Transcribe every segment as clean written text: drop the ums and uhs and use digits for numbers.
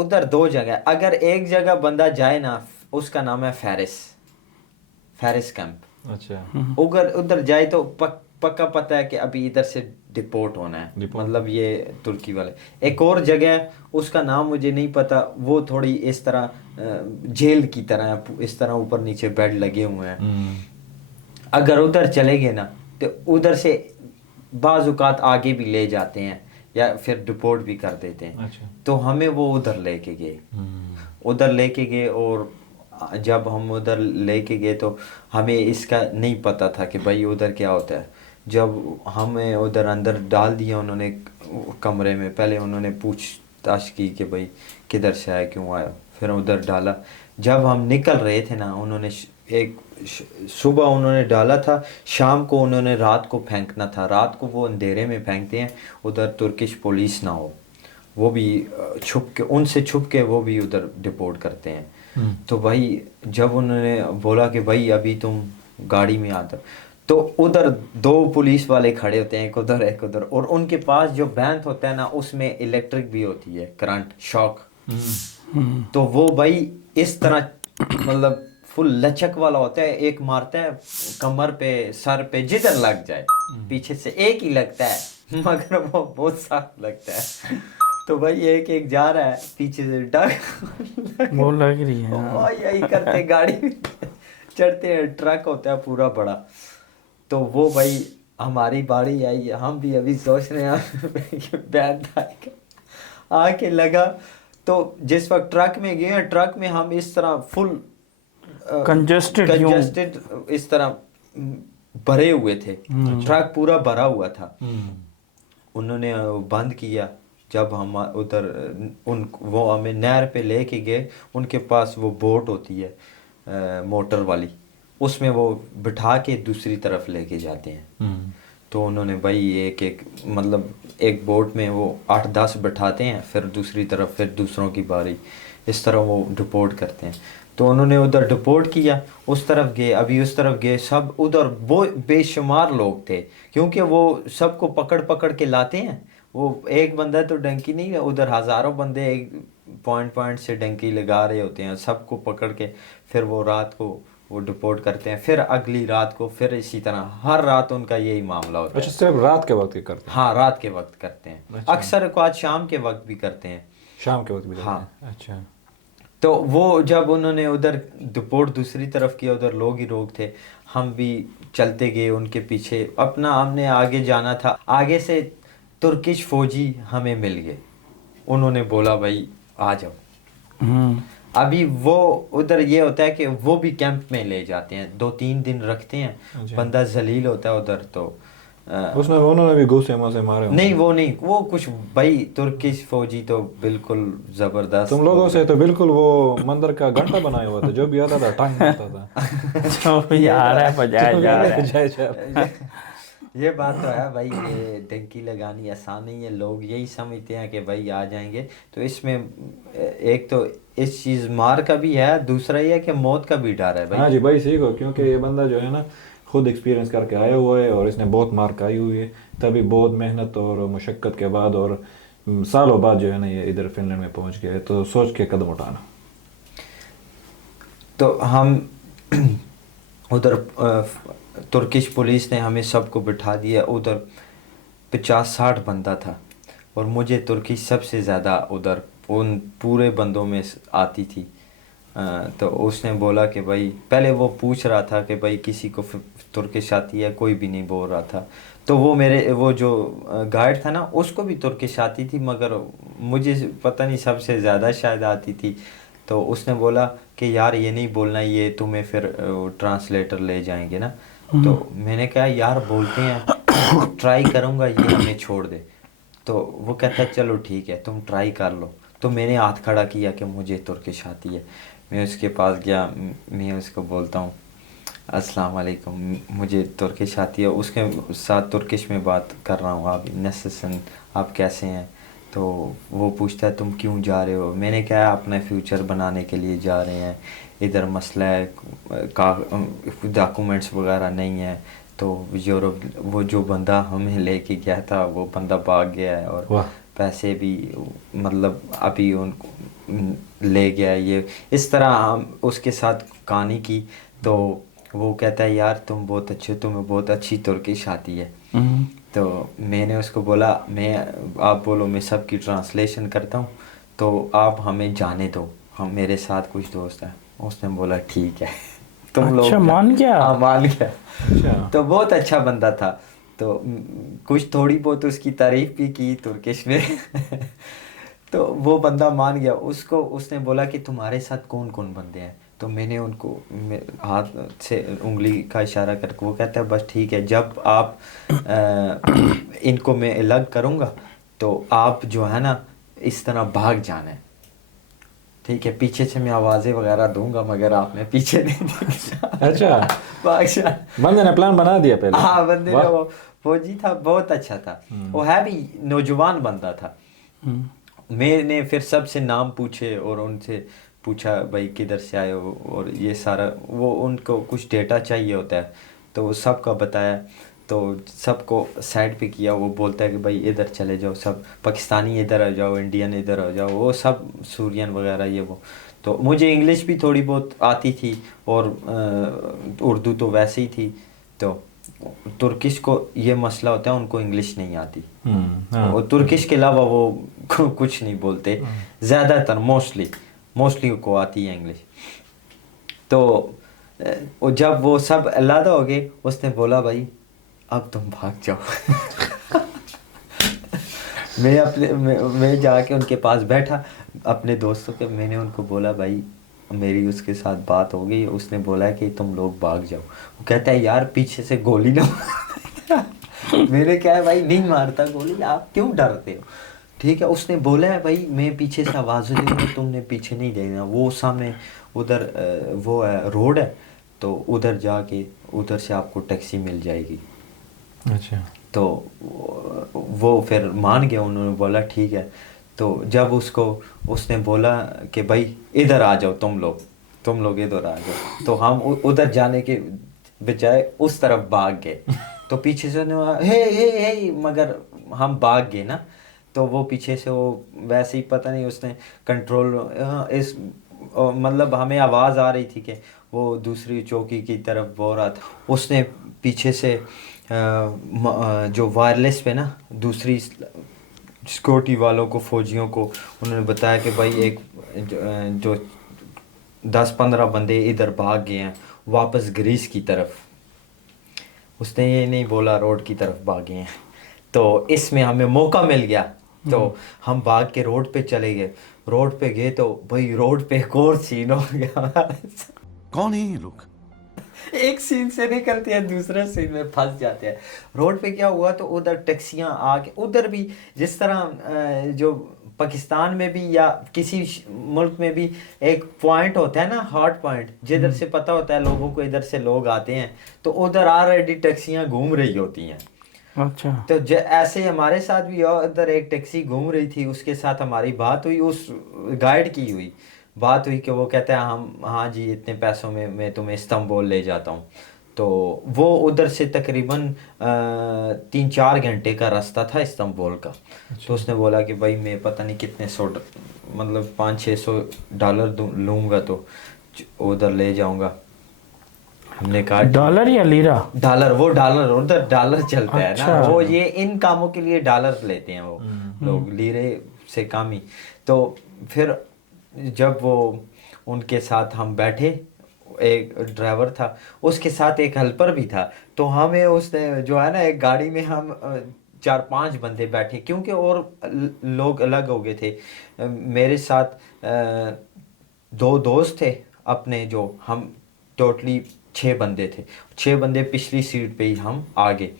ادھر 2 جگہ، اگر ایک جگہ بندہ جائے نا اس کا نام ہے فیرس کیمپ، اچھا اگر ادھر جائے تو پکا پتہ ہے کہ ابھی ادھر سے ڈپورٹ ہونا ہے، مطلب یہ ترکی والے۔ ایک اور جگہ ہے اس کا نام مجھے نہیں پتا، وہ تھوڑی اس طرح جیل کی طرح ہے، اس طرح اوپر نیچے بیڈ لگے ہوئے ہیں۔ اگر ادھر چلے گئے نا تو ادھر سے بعض اوقات آگے بھی لے جاتے ہیں یا پھر ڈپورٹ بھی کر دیتے ہیں۔ اچھا تو ہمیں وہ ادھر لے کے گئے، اور جب ہم ادھر لے کے گئے تو ہمیں اس کا نہیں پتہ تھا کہ بھائی ادھر کیا ہوتا ہے۔ جب ہمیں ادھر اندر ڈال دیا انہوں نے کمرے میں، پہلے انہوں نے پوچھ تاش کی کہ بھائی کدھر سے آیا، کیوں آیا، پھر ادھر ڈالا۔ جب ہم نکل رہے تھے نا انہوں نے صبح انہوں نے ڈالا تھا، شام کو انہوں نے رات کو پھینکنا تھا، رات کو وہ اندھیرے میں پھینکتے ہیں ادھر ترکش پولیس نہ ہو، وہ بھی چھپ کے ان سے چھپ کے وہ بھی ادھر ڈپورٹ کرتے ہیں۔ تو بھائی جب انہوں نے بولا کہ بھائی ابھی تم گاڑی میں آتا، تو ادھر 2 پولیس والے کھڑے ہوتے ہیں، ایک ادھر، اور ان کے پاس جو بینت ہوتا ہے نا اس میں الیکٹرک بھی ہوتی ہے، کرنٹ شاک، تو وہ بھائی اس طرح مطلب فل لچک والا ہوتا ہے، ایک مارتا ہے کمر پہ، سر پہ، جدھر لگ جائے، پیچھے سے ایک ہی لگتا ہے مگر وہ بہت سخت لگتا ہے۔ تو بھائی ایک جا رہا ہے پیچھے سے ڈگ وہ لگ رہی ہے، وہ یہی کرتے گاڑی چڑھتے ہیں، ٹرک ہوتا ہے پورا بڑا، تو وہ بھائی ہماری باری آئی، ہم بھی ابھی سوچ رہے ہیں بیٹھ آ کے لگا، تو جس وقت ٹرک میں گئے، ٹرک میں ہم اس طرح فل کنجسٹڈ اس طرح بھرے ہوئے تھے، ٹرک پورا بھرا ہوا تھا۔ انہوں نے بند کیا، جب ہم ادھر وہ ہمیں نہر پہ لے کے گئے، ان کے پاس وہ بوٹ ہوتی ہے موٹر والی، اس میں وہ بٹھا کے دوسری طرف لے کے جاتے ہیں۔ تو انہوں نے بھائی ایک مطلب ایک بوٹ میں وہ 8-10 بٹھاتے ہیں، پھر دوسری طرف پھر دوسروں کی باری، اس طرح وہ ڈپورٹ کرتے ہیں۔ تو انہوں نے ادھر ڈپورٹ کیا، اس طرف گئے، ابھی اس طرف گئے، سب ادھر بے شمار لوگ تھے، کیونکہ وہ سب کو پکڑ کے لاتے ہیں، وہ ایک بندہ تو ڈنکی نہیں ہے، ادھر ہزاروں بندے ایک پوائنٹ سے ڈنکی لگا رہے ہوتے ہیں، سب کو پکڑ کے پھر وہ رات کو وہ ڈپورٹ کرتے ہیں، پھر اگلی رات کو پھر اسی طرح ہر رات ان کا یہی معاملہ ہوتا ہے۔ اچھا صرف رات کے وقت ہی کرتے ہیں؟ ہاں رات کے وقت کرتے ہیں، اکثر اوقات شام کے وقت بھی کرتے ہیں، شام کے وقت بھی؟ ہاں۔ اچھا، تو وہ جب انہوں نے ادھر ڈپورٹ دوسری طرف کیا، ادھر لوگ ہی لوگ تھے، ہم بھی چلتے گئے ان کے پیچھے، اپنا ہم نے آگے جانا تھا، آگے سے ترکش فوجی ہمیں مل گئے، انہوں نے بولا بھائی آ جاؤ۔ ابھی وہ ادھر یہ ہوتا ہے کہ وہ بھی کیمپ میں لے جاتے ہیں، 2-3 دن رکھتے ہیں، بندہ ذلیل ہوتا ہے ادھر، تو اس میں انہوں نے بھی گھوسے ماسے مارے ہوں؟ نہیں وہ کچھ بھائی ترکش فوجی تو بالکل زبردست، تم لوگوں سے تو بالکل وہ مندر کا گھنٹہ بنایا ہوا تھا، جو بھی آتا تھا ٹانگ مارتا تھا، جو بھی آ رہا ہے بجائے جا رہا ہے۔ یہ بات تو ہے بھائی، یہ ڈنکی لگانی آسان نہیں ہے، لوگ یہی سمجھتے ہیں کہ بھائی آ جائیں گے، تو اس میں ایک تو اس چیز مار کا بھی ہے، دوسرا یہ ہے کہ موت کا بھی ڈر ہے بھائی۔ ہاں جی بھائی سیکھو، کیونکہ یہ بندہ جو ہے نا خود ایکسپیرینس کر کے آیا ہوا ہے، اور اس نے بہت مار کھائی ہوئی ہے، تبھی بہت محنت اور مشقت کے بعد اور سالوں بعد جو ہے نا یہ ادھر فن لینڈ میں پہنچ گیا ہے، تو سوچ کے قدم اٹھانا۔ تو ہم ادھر ترکش پولیس نے ہمیں سب کو بٹھا دیا، ادھر 50-60 بندہ تھا، اور مجھے ترکی سب سے زیادہ ادھر ان پورے بندوں میں آتی تھی۔ تو اس نے بولا کہ بھائی، پہلے وہ پوچھ رہا تھا کہ بھائی کسی کو ترکش آتی ہے، کوئی بھی نہیں بول رہا تھا، تو وہ جو گائیڈ تھا نا اس کو بھی ترکش آتی تھی، مگر مجھے پتہ نہیں سب سے زیادہ شاید آتی تھی، تو اس نے بولا کہ یار یہ نہیں بولنا، یہ تمہیں پھر ٹرانسلیٹر لے جائیں گے نا، تو میں نے کہا یار بولتے ہیں، ٹرائی کروں گا، یہ ہمیں چھوڑ دے، تو وہ کہتا ہے چلو ٹھیک ہے تم ٹرائی کر لو، تو میں نے ہاتھ کھڑا کیا کہ مجھے ترکش آتی ہے، میں اس کے پاس گیا، میں اس کو بولتا ہوں السلام علیکم، مجھے ترکش آتی ہے، اس کے ساتھ ترکش میں بات کر رہا ہوں، آپ نسسن آپ کیسے ہیں، تو وہ پوچھتا ہے تم کیوں جا رہے ہو، میں نے کہا اپنا فیوچر بنانے کے لیے جا رہے ہیں، ادھر مسئلہ ہے، ڈاکومنٹس وغیرہ نہیں ہیں، تو یورپ وہ جو بندہ ہمیں لے کے گیا تھا وہ بندہ بھاگ گیا ہے، اور پیسے بھی مطلب ابھی ان لے گیا یہ اس طرح ہم اس کے ساتھ کہانی کی. تو وہ کہتا ہے یار تم بہت اچھے ہو, تمہیں بہت اچھی ترکش آتی ہے. تو میں نے اس کو بولا آپ بولو میں سب کی ٹرانسلیشن کرتا ہوں, تو آپ ہمیں جانے دو, ہم میرے ساتھ کچھ دوست ہیں. اس نے بولا ٹھیک ہے تم لوگ. اچھا مان گیا. ہاں مان گیا. اچھا تو بہت اچھا بندہ تھا. تو کچھ تھوڑی بہت اس کی تعریف بھی کی ترکش میں. تو وہ بندہ مان گیا. اس نے بولا کہ تمہارے ساتھ کون کون بندے ہیں. تو میں نے ان کو ہاتھ سے انگلی کا اشارہ کر کے, وہ کہتا ہے بس ٹھیک ہے, جب آپ ان کو میں الگ کروں گا تو آپ جو ہے نا اس طرح بھاگ جانا ہے, ٹھیک ہے. پیچھے سے میں آوازیں وغیرہ دوں گا مگر آپ نے پیچھے نہیں دیکھنا. اچھا بھاگ جانا. بندے نے پلان بنا دیا پہلے. ہاں بندے نے, وہ فوجی تھا, بہت اچھا تھا. وہ ہے بھی نوجوان بندہ تھا. میں نے پھر سب سے نام پوچھے اور ان سے پوچھا بھائی کدھر سے آئے ہو, اور یہ سارا وہ ان کو کچھ ڈیٹا چاہیے ہوتا ہے تو وہ سب کا بتایا. تو سب کو سائڈ پہ کیا. وہ بولتا ہے کہ بھائی ادھر چلے جاؤ, سب پاکستانی ادھر آ جاؤ, انڈین ادھر آ جاؤ, وہ سب سورین وغیرہ یہ وہ. تو مجھے انگلش بھی تھوڑی بہت آتی تھی اور اردو تو ویسے ہی تھی. تو ترکش کو یہ مسئلہ ہوتا ہے, ان کو انگلش نہیں آتی, اور ترکش کے علاوہ وہ کچھ نہیں بولتے زیادہ تر. موسٹلی کو آتی ہے انگلش. تو جب وہ سب علیحدہ ہو گئے, اس نے بولا بھائی اب تم بھاگ جاؤ. میں جا کے ان کے پاس بیٹھا اپنے دوستوں کے. میں نے ان کو بولا بھائی میری اس کے ساتھ بات ہو گئی, اس نے بولا کہ تم لوگ بھاگ جاؤ. وہ کہتا ہے یار پیچھے سے گولی نہ. میں نے کہا بھائی نہیں مارتا گولی, آپ کیوں ڈرتے ہو. ٹھیک ہے. اس نے بولا ہے بھائی میں پیچھے سے آواز دوں گا, تم نے پیچھے نہیں دینا. وہ سامنے ادھر وہ ہے روڈ ہے, تو ادھر جا کے ادھر سے آپ کو ٹیکسی مل جائے گی. اچھا تو وہ پھر مان گیا, انہوں نے بولا ٹھیک ہے. تو جب اس نے بولا کہ بھائی ادھر آ جاؤ تم لوگ ادھر آ جاؤ, تو ہم ادھر جانے کے بجائے اس طرف بھاگ گئے. تو پیچھے سے ہے مگر ہم بھاگ گئے نا. تو وہ پیچھے سے وہ ویسے ہی پتہ نہیں اس نے کنٹرول مطلب ہمیں آواز آ رہی تھی کہ وہ دوسری چوکی کی طرف بول رہا تھا. اس نے پیچھے سے جو وائرلیس پہ نا دوسری سیکورٹی والوں کو, فوجیوں کو انہوں نے بتایا کہ بھائی ایک جو 10-15 بندے ادھر بھاگ گئے ہیں واپس گریس کی طرف. اس نے یہ نہیں بولا روڈ کی طرف بھاگے ہیں. تو اس میں ہمیں موقع مل گیا, تو ہم بھاگ کے روڈ پہ چلے گئے. روڈ پہ گئے تو بھائی روڈ پہ ایک اور سین ہو گیا. کون ہیں یہ لوگ؟ ایک سین سے نکلتے ہیں دوسرے سین میں پھنس جاتے ہیں. روڈ پہ کیا ہوا, تو ادھر ٹیکسیاں آ کے ادھر بھی جس طرح جو پاکستان میں بھی یا کسی ملک میں بھی ایک پوائنٹ ہوتا ہے نا, ہاٹ پوائنٹ, جدھر سے پتہ ہوتا ہے لوگوں کو ادھر سے لوگ آتے ہیں, تو ادھر آلریڈی ٹیکسیاں گھوم رہی ہوتی ہیں. اچھا. تو ایسے ہمارے ساتھ بھی ادھر ایک ٹیکسی گھوم رہی تھی, اس کے ساتھ ہماری بات ہوئی, اس گائیڈ کی ہوئی بات ہوئی کہ وہ کہتا ہے ہاں جی اتنے پیسوں میں تمہیں استنبول لے جاتا ہوں. تو وہ ادھر سے تقریباً 3-4 گھنٹے کا راستہ تھا استنبول کا. تو اس نے بولا کہ بھائی میں پتہ نہیں کتنے مطلب $500-600 لوں گا تو ادھر لے جاؤں گا. ہم نے کہا ڈالر یا لیرا؟ ڈالر. وہ ڈالر ادھر ڈالر چلتا ہے نا, وہ یہ ان کاموں کے لیے ڈالر لیتے ہیں وہ لوگ, لیرے سے کم ہی. تو پھر جب وہ ان کے ساتھ ہم بیٹھے, ایک ڈرائیور تھا, اس کے ساتھ ایک ہیلپر بھی تھا. تو ہمیں اس نے جو ہے نا ایک گاڑی میں ہم 4-5 بندے بیٹھے, کیونکہ اور لوگ الگ ہو گئے تھے. میرے ساتھ 2 دوست تھے اپنے, جو ہم ٹوٹلی 6 بندے تھے. 6 بندے پچھلی سیٹ پہ ہی ہم آگے.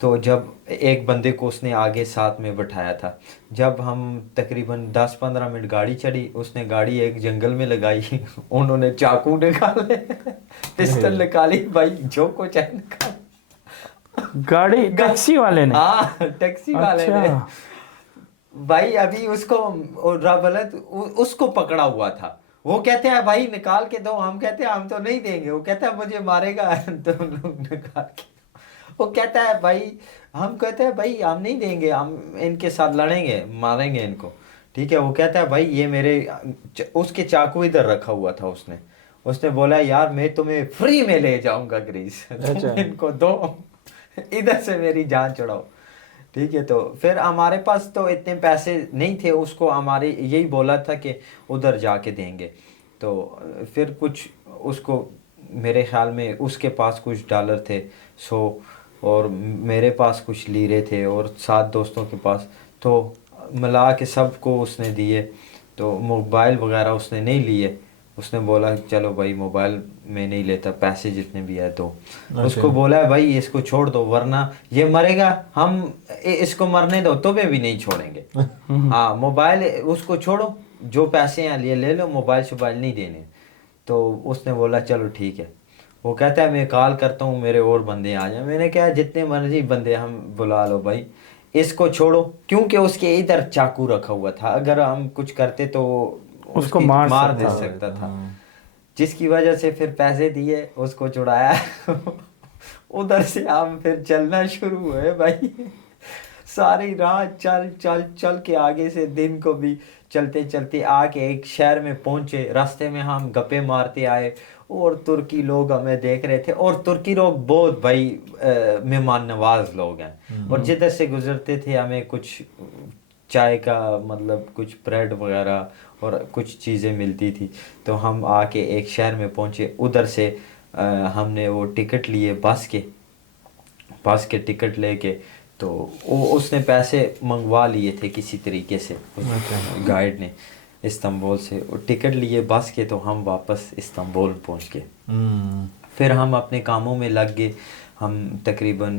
تو جب ایک بندے کو اس نے آگے ساتھ میں بٹھایا تھا, جب ہم تقریباً 10-15 منٹ گاڑی چڑھی, اس نے گاڑی ایک جنگل میں لگائی. انہوں نے چاقو نکالے, پسٹل نکالی, بھائی جو کچھ ہے نکال. گاڑی ٹیکسی والے نے؟ ہاں ٹیکسی والے نے بھائی. ابھی اس کو پکڑا ہوا تھا. وہ کہتے ہیں بھائی نکال کے دو, ہم کہتے ہیں ہم تو نہیں دیں گے. وہ کہتا ہے مجھے مارے گا تم لوگ نکال کے. وہ کہتا ہے بھائی, ہم کہتے ہیں بھائی ہم نہیں دیں گے, ہم ان کے ساتھ لڑیں گے, ماریں گے ان کو. ٹھیک ہے. وہ کہتا ہے بھائی یہ میرے اس کے چاقو ادھر رکھا ہوا تھا. اس نے بولا یار میں تمہیں فری میں لے جاؤں گا گریس, تم ان کو دو, ادھر سے میری جان چڑھاؤ. ٹھیک ہے. تو پھر ہمارے پاس تو اتنے پیسے نہیں تھے, اس کو ہمارے یہی بولا تھا کہ ادھر جا کے دیں گے. تو پھر کچھ اس کو میرے خیال میں اس کے پاس کچھ ڈالر تھے 100, اور میرے پاس کچھ لیرے تھے, اور 7 دوستوں کے پاس, تو ملا کے سب کو اس نے دیے. تو موبائل وغیرہ اس نے نہیں لیے. اس نے بولا چلو بھائی موبائل میں نہیں لیتا, پیسے جتنے بھی ہے تو اس کو بولا ہے بھائی اس کو چھوڑ دو ورنہ یہ مرے گا, ہم اس کو مرنے دو, تمہیں بھی نہیں چھوڑیں گے. ہاں موبائل اس کو چھوڑو, جو پیسے ہیں لیے لے لو, موبائل شوبائل نہیں دینے. تو اس نے بولا چلو ٹھیک ہے. وہ کہتا ہے میں کال کرتا ہوں میرے اور بندے آ جائیں. میں نے کہا جتنے مرضی بندے ہم بلا لو بھائی, اس کو چھوڑو, کیونکہ اس کے ادھر چاقو رکھا ہوا تھا, اگر ہم کچھ کرتے تو اس کو کی مار دے سکتا سکتا تھا. جس کی وجہ سے پھر پیسے دیے, اس کو چھڑایا. ادھر سے ہم پھر چلنا شروع ہوئے بھائی. ساری رات چل چل چل کے آگے سے دن کو بھی چلتے چلتے آ کے ایک شہر میں پہنچے. راستے میں ہم گپے مارتے آئے, اور ترکی لوگ ہمیں دیکھ رہے تھے, اور ترکی لوگ بہت بھائی مہمان نواز لوگ ہیں. اور جدھر سے گزرتے تھے ہمیں کچھ چائے کا مطلب کچھ بریڈ وغیرہ اور کچھ چیزیں ملتی تھی. تو ہم آ کے ایک شہر میں پہنچے. ادھر سے ہم نے وہ ٹکٹ لیے بس کے ٹکٹ لے کے. تو اس نے پیسے منگوا لیے تھے کسی طریقے سے گائیڈ نے استنبول سے, ٹکٹ لیے بس کے. تو ہم واپس استنبول پہنچ گئے. پھر ہم اپنے کاموں میں لگ گئے. ہم تقریباً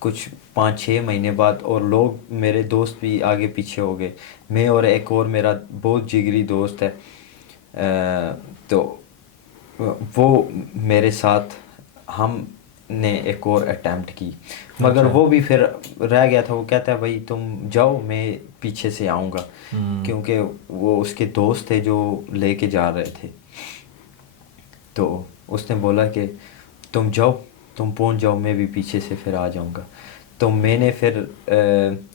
کچھ 5-6 مہینے بعد, اور لوگ میرے دوست بھی آگے پیچھے ہو گئے. میں اور ایک اور میرا بہت جگری دوست ہے, تو وہ میرے ساتھ ہم نے ایک اور اٹیمپٹ کی, مگر وہ بھی پھر رہ گیا تھا. وہ کہتا ہے بھائی تم جاؤ میں پیچھے سے آؤں گا, کیونکہ وہ اس کے دوست تھے جو لے کے جا رہے تھے. تو اس نے بولا کہ تم جاؤ, تم پہنچ جاؤ, میں بھی پیچھے سے پھر آ جاؤں گا. تو میں نے پھر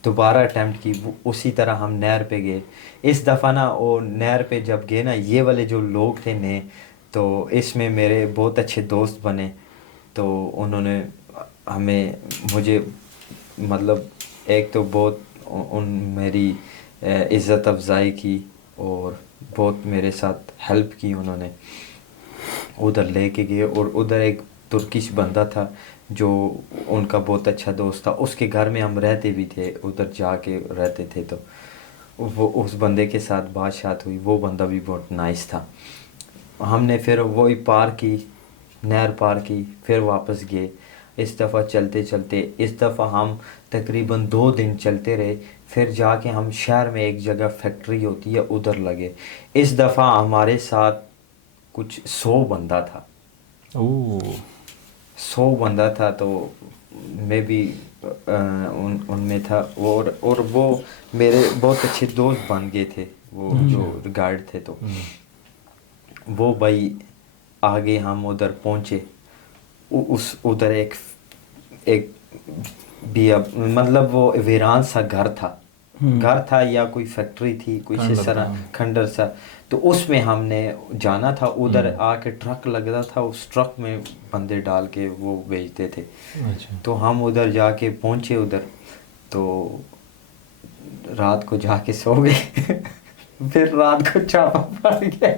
دوبارہ اٹیمپٹ کی. اسی طرح ہم نہر پہ گئے. اس دفعہ نا وہ نہر پہ جب گئے نا, یہ والے جو لوگ تھے نئے, تو اس میں میرے بہت اچھے دوست بنے. تو انہوں نے مجھے مطلب ایک تو بہت میری عزت افزائی کی, اور بہت میرے ساتھ ہیلپ کی انہوں نے. ادھر لے کے گئے, اور ادھر ایک ترکش بندہ تھا جو ان کا بہت اچھا دوست تھا. اس کے گھر میں ہم رہتے بھی تھے, ادھر جا کے رہتے تھے. تو وہ اس بندے کے ساتھ بات ہوئی. وہ بندہ بھی بہت نائس تھا. ہم نے پھر وہی نہر پار کی, پھر واپس گئے. اس دفعہ چلتے چلتے, اس دفعہ ہم تقریباً 2 دن چلتے رہے. پھر جا کے ہم شہر میں ایک جگہ فیکٹری ہوتی ہے ادھر لگے. اس دفعہ ہمارے ساتھ کچھ 100 بندہ تھا. 100 بندہ تھا. تو میں بھی ان میں تھا, اور وہ میرے بہت اچھے دوست بن گئے تھے, وہ جو گائیڈ تھے. تو وہ بھائی آگے ہم ادھر پہنچے. ادھر ایک بھی مطلب وہ ویران سا گھر تھا یا کوئی فیکٹری تھی, کچھ اس طرح کھنڈر سا. تو اس میں ہم نے جانا تھا. ادھر آ کے ٹرک لگتا تھا, اس ٹرک میں بندے ڈال کے وہ بیچتے تھے. تو ہم ادھر جا کے پہنچے. ادھر تو رات کو جا کے سو گئے. پھر رات کو چھاپا پڑ گیا.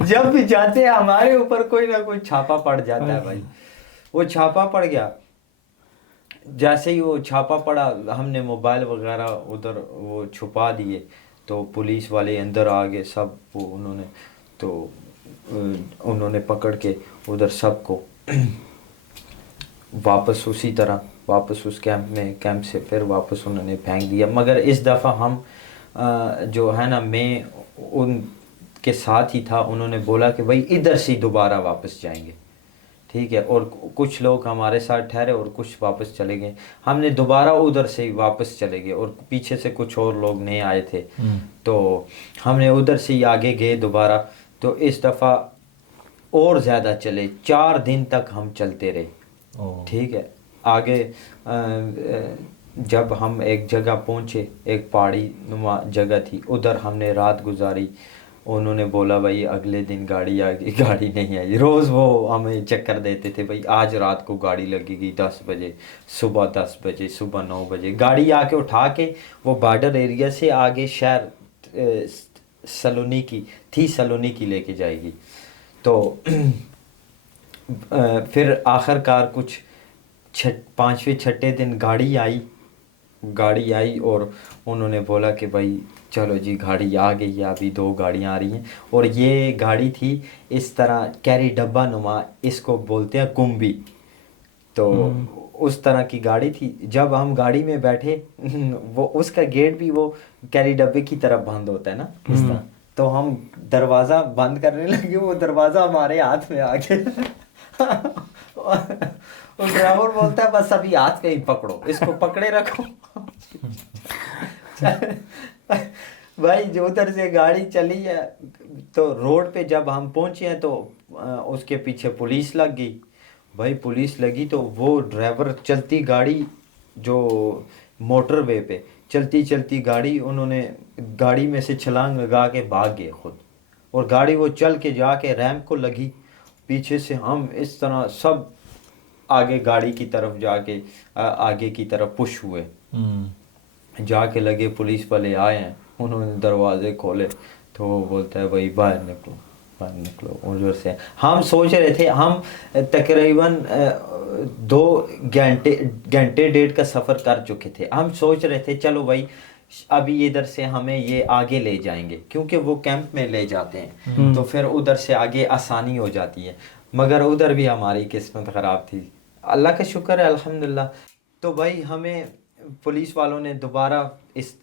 جب بھی جاتے ہیں ہمارے اوپر کوئی نہ کوئی چھاپا پڑ جاتا ہے بھائی. وہ چھاپا پڑ گیا. جیسے ہی وہ چھاپا پڑا, ہم نے موبائل وغیرہ ادھر وہ چھپا دیے. تو پولیس والے اندر آ گئے سب. وہ انہوں نے پکڑ کے ادھر سب کو واپس اسی طرح واپس اس کیمپ سے پھر واپس انہوں نے پھینک دیا. مگر اس دفعہ ہم جو ہے نا, میں ان کے ساتھ ہی تھا. انہوں نے بولا کہ بھائی ادھر سے دوبارہ واپس جائیں گے, ٹھیک ہے. اور کچھ لوگ ہمارے ساتھ ٹھہرے اور کچھ واپس چلے گئے. ہم نے دوبارہ ادھر سے ہی واپس چلے گئے, اور پیچھے سے کچھ اور لوگ نئے آئے تھے. تو ہم نے ادھر سے ہی آگے گئے دوبارہ. تو اس دفعہ اور زیادہ چلے, 4 دن تک ہم چلتے رہے, ٹھیک ہے. آگے جب ہم ایک جگہ پہنچے, ایک پہاڑی نما جگہ تھی, ادھر ہم نے رات گزاری. انہوں نے بولا بھائی اگلے دن گاڑی آ گئی, گاڑی نہیں آئی. روز وہ ہمیں چکر دیتے تھے, بھائی آج رات کو گاڑی لگے گی 10 بجے, صبح 10 بجے, صبح 9 بجے. گاڑی آ کے اٹھا کے وہ بارڈر ایریا سے آگے شہر سلونیکی تھی, سلونیکی لے کے جائے گی. تو پھر آخر کار کچھ 5ویں 6ٹھے دن گاڑی آئی اور انہوں نے بولا کہ بھائی چلو جی گاڑی آ گئی ہے, ابھی 2 گاڑیاں آ رہی ہیں. اور یہ گاڑی تھی اس طرح کیری ڈبہ نما, اس کو بولتے ہیں کمبی. تو اس طرح کی گاڑی تھی. جب ہم گاڑی میں بیٹھے, وہ اس کا گیٹ بھی وہ کیری ڈبے کی طرف بند ہوتا ہے نا اس طرح, تو ہم دروازہ بند کرنے لگے, وہ دروازہ ہمارے ہاتھ میں آ گیا. اور ڈرائیور بولتا ہے بس ابھی ہاتھ کہیں پکڑو, اس کو پکڑے رکھو. بھائی جو ادھر سے گاڑی چلی ہے تو روڈ پہ جب ہم پہنچے ہیں تو اس کے پیچھے پولیس لگ گئی. بھائی پولیس لگی تو وہ ڈرائیور چلتی گاڑی, جو موٹر وے پہ چلتی گاڑی, انہوں نے گاڑی میں سے چھلانگ لگا کے بھاگ گئے خود. اور گاڑی وہ چل کے جا کے ریمپ کو لگی, پیچھے سے ہم اس طرح سب آگے گاڑی کی طرف جا کے آگے کی طرف پش ہوئے. جا کے لگے پولیس والے آئے ہیں, انہوں نے دروازے کھولے تو وہ بولتا ہے بھائی باہر نکلو. ادھر سے ہم سوچ رہے تھے, ہم تقریباً 2 گھنٹے 1.5 کا سفر کر چکے تھے. ہم سوچ رہے تھے چلو بھائی ابھی ادھر سے ہمیں یہ آگے لے جائیں گے, کیونکہ وہ کیمپ میں لے جاتے ہیں تو پھر ادھر سے آگے آسانی ہو جاتی ہے. مگر ادھر بھی ہماری قسمت خراب تھی. اللہ کا شکر ہے الحمدللہ. تو بھائی ہمیں پولیس والوں نے دوبارہ اس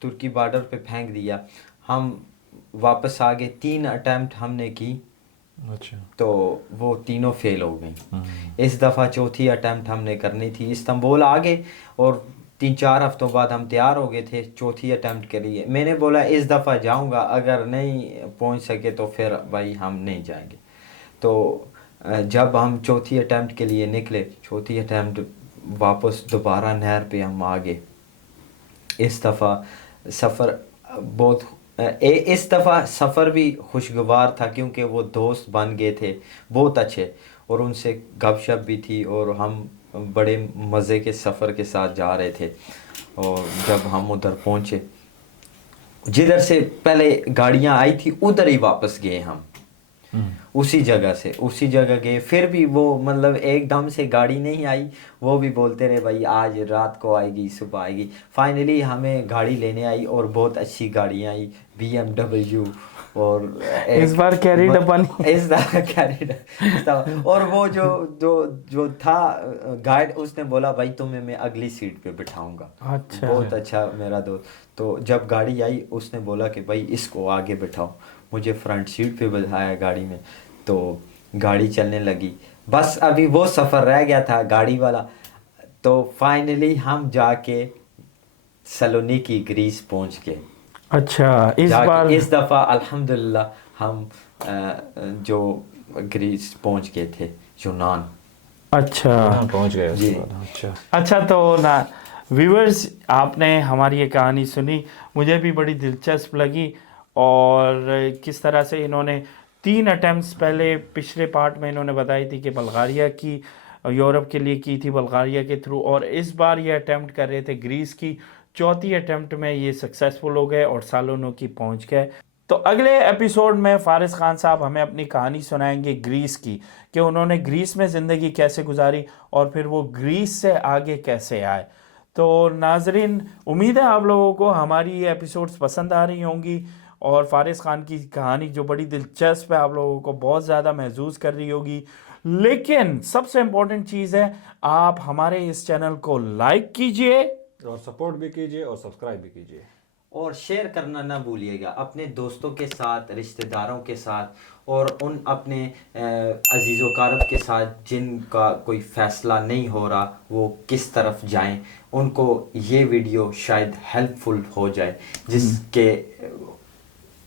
ترکی بارڈر پہ پھینک دیا. ہم واپس آ گئے. 3 اٹیمپٹ ہم نے کی, اچھا, تو وہ تینوں فیل ہو گئیں. اس دفعہ 4تھی اٹیمپٹ ہم نے کرنی تھی. استنبول آ گئے اور 3-4 ہفتوں بعد ہم تیار ہو گئے تھے 4تھی اٹیمپٹ کے لیے. میں نے بولا اس دفعہ جاؤں گا, اگر نہیں پہنچ سکے تو پھر بھائی ہم نہیں جائیں گے. تو جب ہم 4تھی اٹیمپٹ کے لیے نکلے, 4تھی اٹیمپٹ واپس دوبارہ نہر پہ ہم آ گئے. اس دفعہ سفر بہت اس دفعہ سفر بھی خوشگوار تھا, کیونکہ وہ دوست بن گئے تھے بہت اچھے, اور ان سے گپ شپ بھی تھی, اور ہم بڑے مزے کے سفر کے ساتھ جا رہے تھے. اور جب ہم ادھر پہنچے, جدھر سے پہلے گاڑیاں آئی تھی ادھر ہی واپس گئے ہم, اسی جگہ گئے. پھر بھی وہ مطلب ایک دم سے گاڑی نہیں آئی, وہ بھی بولتے رہے بھائی آج رات کو آئے گی, صبح آئے گی. فائنلی ہمیں گاڑی لینے آئی, اور بہت اچھی گاڑیاں آئی, BMW. اور اس بار کیری ڈبہ نہیں, اس طرح کیری ڈبہ. اور وہ جو تھا گائیڈ, اس نے بولا بھائی تمہیں میں اگلی سیٹ پہ بٹھاؤں گا. اچھا, بہت اچھا میرا دوست. تو جب گاڑی آئی اس نے بولا کہ بھائی اس کو آگے بٹھاؤ. مجھے فرنٹ سیٹ پہ بٹھایا گاڑی میں, تو گاڑی چلنے لگی. بس ابھی وہ سفر رہ گیا تھا گاڑی والا. تو فائنلی ہم جا کے سلونیکی گریس پہنچ گئے. اچھا اس دفعہ الحمدللہ ہم جو گریس پہنچ گئے تھے, یونان. اچھا پہنچ گئے جی. اچھا. تو نا ویورز, آپ نے ہماری یہ کہانی سنی, مجھے بھی بڑی دلچسپ لگی. اور کس طرح سے انہوں نے 3 اٹیمپٹس پہلے پچھلے پارٹ میں انہوں نے بتائی تھی کہ بلغاریہ کی, یورپ کے لیے کی تھی بلغاریہ کے تھرو, اور اس بار یہ اٹیمپٹ کر رہے تھے گریس کی. 4تھی اٹیمپٹ میں یہ سکسیسفل ہو گئے اور سالونیکی پہنچ گئے. تو اگلے ایپیسوڈ میں فارس خان صاحب ہمیں اپنی کہانی سنائیں گے گریس کی, کہ انہوں نے گریس میں زندگی کیسے گزاری اور پھر وہ گریس سے آگے کیسے آئے. تو ناظرین, امید ہے آپ لوگوں کو ہماری یہ ایپیسوڈز پسند آ رہی ہوں گی, اور فارس خان کی کہانی جو بڑی دلچسپ ہے آپ لوگوں کو بہت زیادہ محظوظ کر رہی ہوگی. لیکن سب سے امپورٹنٹ چیز ہے, آپ ہمارے اس چینل کو لائک کیجئے, اور سپورٹ بھی کیجیے, اور سبسکرائب بھی کیجیے, اور شیئر کرنا نہ بھولیے گا اپنے دوستوں کے ساتھ, رشتہ داروں کے ساتھ, اور ان اپنے عزیز و اقارب کے ساتھ جن کا کوئی فیصلہ نہیں ہو رہا وہ کس طرف جائیں. ان کو یہ ویڈیو شاید ہیلپ فل ہو جائے, جس کے